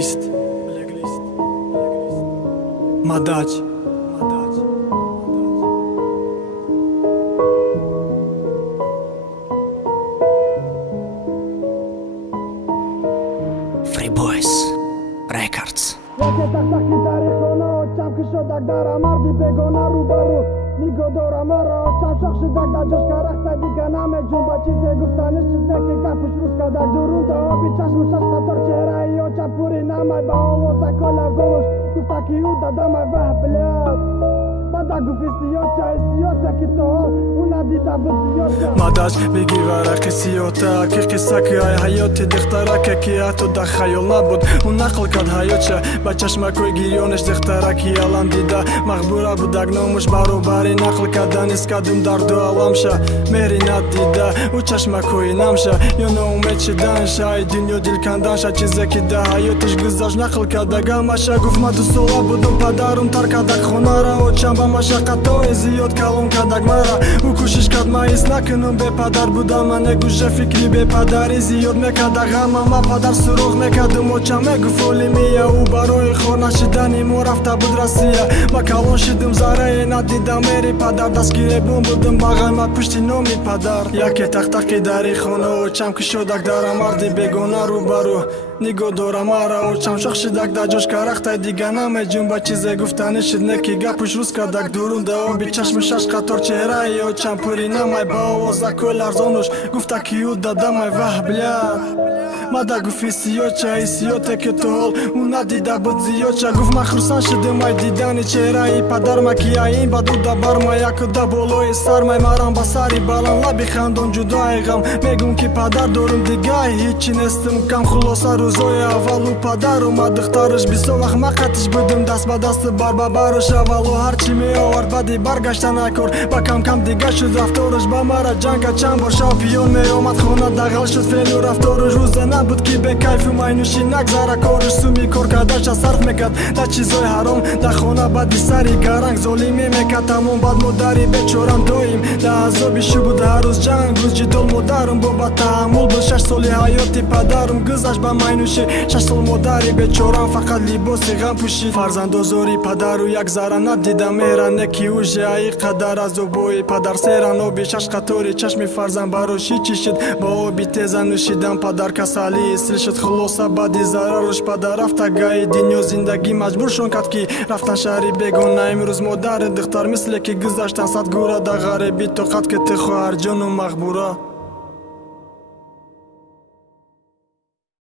Blacklist Madaj Free Boys Records. Jakie tak taki dary hono, oczam kiszodak dara mardi begona rubaru Nigo dora mara, oczam şakşı dak da coş karakta digana me jumba çize guftani şizdeki kapış ruska dak durunda obi çaşmış aşka torçera i oczam puri namay ba ovoza kolar zovuş Guftaki uda damay vahblat Bada gufisi yocha istiyota ki tohol una dida bıtiyota Madaj begi varaq siyota ki qissa ki ay hayoti dixtara ki ato da khayol nabud un naql kad hayocha ba chashma koy giryonesh dixtara ki alam dida maghbura budak nomush barobari naql kadan iskadum dardu alamsha merinat dida u chashma koy namsha yono umechi dansha ay dunyo dilkandansha chizeki da hayotish gizaj naql kada gamasha gufmadu sola budum padarum tarkadak khonara ocham ba mashaqato ziyod kalon kadak mara u kushish kad mais nakunum be padar budama neguje fikri be padari ziyod mekada gama ma padar surugh mekadum ocham megufoli miya u baroy khona shidani morafta bud Rossiya ma kalon shidim zaraye nadida meri padar dastgire bum budum bagay ma pushti nomi padar yake taqtaqi dari khona ocham ki shodak dara mardi begona rubaru nigo dora mara ocham shokhshidak da josh karakta digana me jumba chize guftani shidneki gapush ruska dak durunda obi chashmish ashqa torchera i ocham puri namay ba ovoza kolar zonush gufta ki uda damay vah blat Mada gufi siyocha i siyote ke tohol una dida bud ziyocha guf ma khursan shidim ay didani chera i padar ma ki ayin badu da barma yak da boloy sarmay maram basari balan labi khandon judai gam megun ki padar dorum digay hiç nestim kam khulosa ruzoya avalu padarum adixtarish bisovakh maqatish budum dast ba dast barba barush avalu harchi me avar badi bargashtan akor ba kam kam diga shud raftorish ba mara janka chambor shampion me omad khona dagal shud felu raftorish ruzana بود کی به کیف ماینوشی نگذاره کارش سومی کار کردش صرف میکرد در چیزای حرام در خانه بعد سری گرنگ ظالمی میکرد تمام بعد مادری بچورم دویم در عذابی بود هر روز جنگ روز جدال مادرم با تحمل بود 6 سالی حیاتی پدرم گذشت به ماینوشی 6 سال مادری بچورم فقط لباسی غم پوشید فرزند آزاری پدر و یک ذره ندیدم مهرنه کی اوجه ای قدر از اوبوی پدر سیرن آبی شش قطاری چشم فرزند براشی چشید با آبی تیزن نوشیدم پدر کسالی слышит хлоса бади зараруш падар рафта гай динё зиндаги маҷбур шон кард ки рафтан шаҳри бегона имрӯз модари духтар мисле ки гузаштан сад гура да ғареби то қад ки ти хоҳарҷону мағбура